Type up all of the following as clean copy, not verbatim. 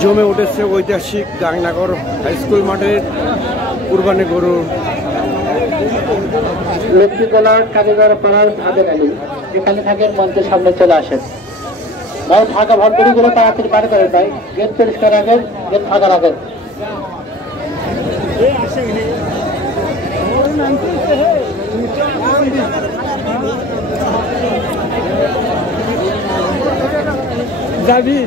জমে উঠেছে ঐতিহাসিক গাংনাগর হাই স্কুল মাঠের কুরবানি গরু। লক্ষ্মীতলার কালীগড় পাড়ার ভাদের আলী যেখানে থাকেন মঞ্চের সামনে চলে আসেন। ভাই ফাঁকা ভটগুলো তাড়াতাড়ি পার করেন ভাই, গেট পরিষ্কার রাখেন, গেট ফাঁকা রাখেন। যাবি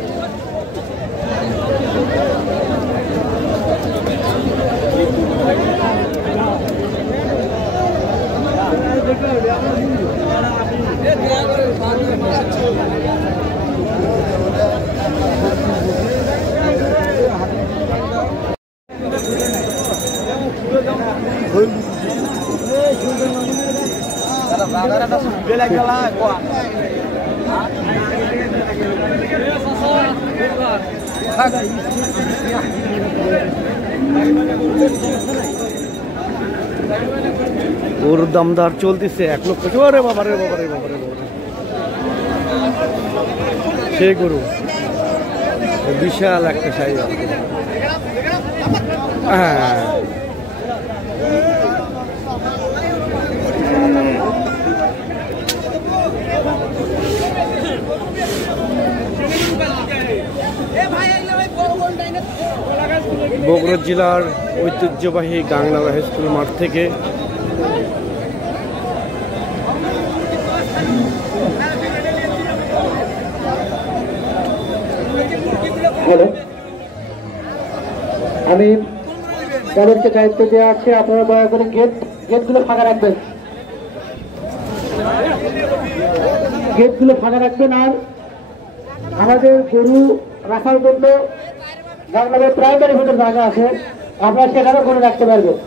ওর দামদার চলতেছে 1 লক্ষ। আরে বাবারে বাবারে বাবারে বাবারে, সে গরু বিশাল একটা সাইজ। হ্যাঁ বগুড়া জেলার ঐতিহ্যবাহী গাংনাগর হাই স্কুল মাঠ থেকে আমি যাদেরকে দায়িত্ব দেওয়া আছে আপনারা দয়া করে গেটগুলো ফাঁকা রাখবেন, গেটগুলো ফাঁকা রাখবেন। আর আমাদের গরু রাখার জন্য গাংনাগর প্রাইমারি ভোটের জায়গা আছে, আপনারা সেখানেও গরু রাখতে পারবেন।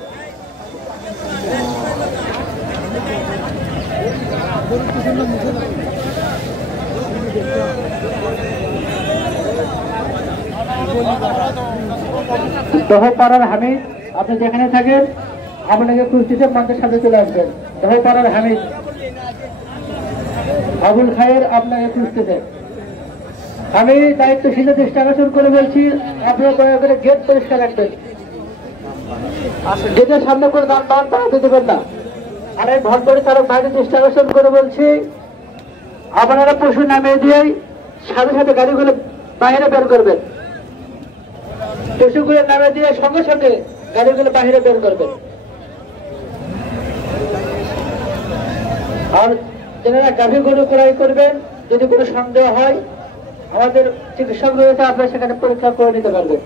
দহপাড়ার হামিদ, আপনি যেখানে থাকেন আপনাকে কুস্তিতে মঞ্চের সাথে চলে আসবেন। দহপাড়ার হামিদ, আবুল খায়ের আপনাকে কুস্তিতে। আমি দায়িত্বশীল দৃষ্টি আকর্ষণ করে বলছি, আপনারা দয়া করে গেট পরিষ্কার রাখবেন, গেটের সামনে করে দান বাড়াতে দেবেন না। আর এই ভট্টরি চালক বাইরে দৃষ্টি আকর্ষণ করে বলছি, আপনারা পশু নামিয়ে দিয়েই সাথে সাথে গাড়িগুলো বাইরে বের করবেন, পশুগুলো নামে দিয়ে সঙ্গে সঙ্গে গাড়িগুলো বাইরে বের করবেন। আর যারা গাভী গরু ক্রয় করবেন, যদি কোনো সন্দেহ হয় আমাদের চিকিৎসক রয়েছে, আপনারা সেখানে পরীক্ষা করে নিতে পারবেন।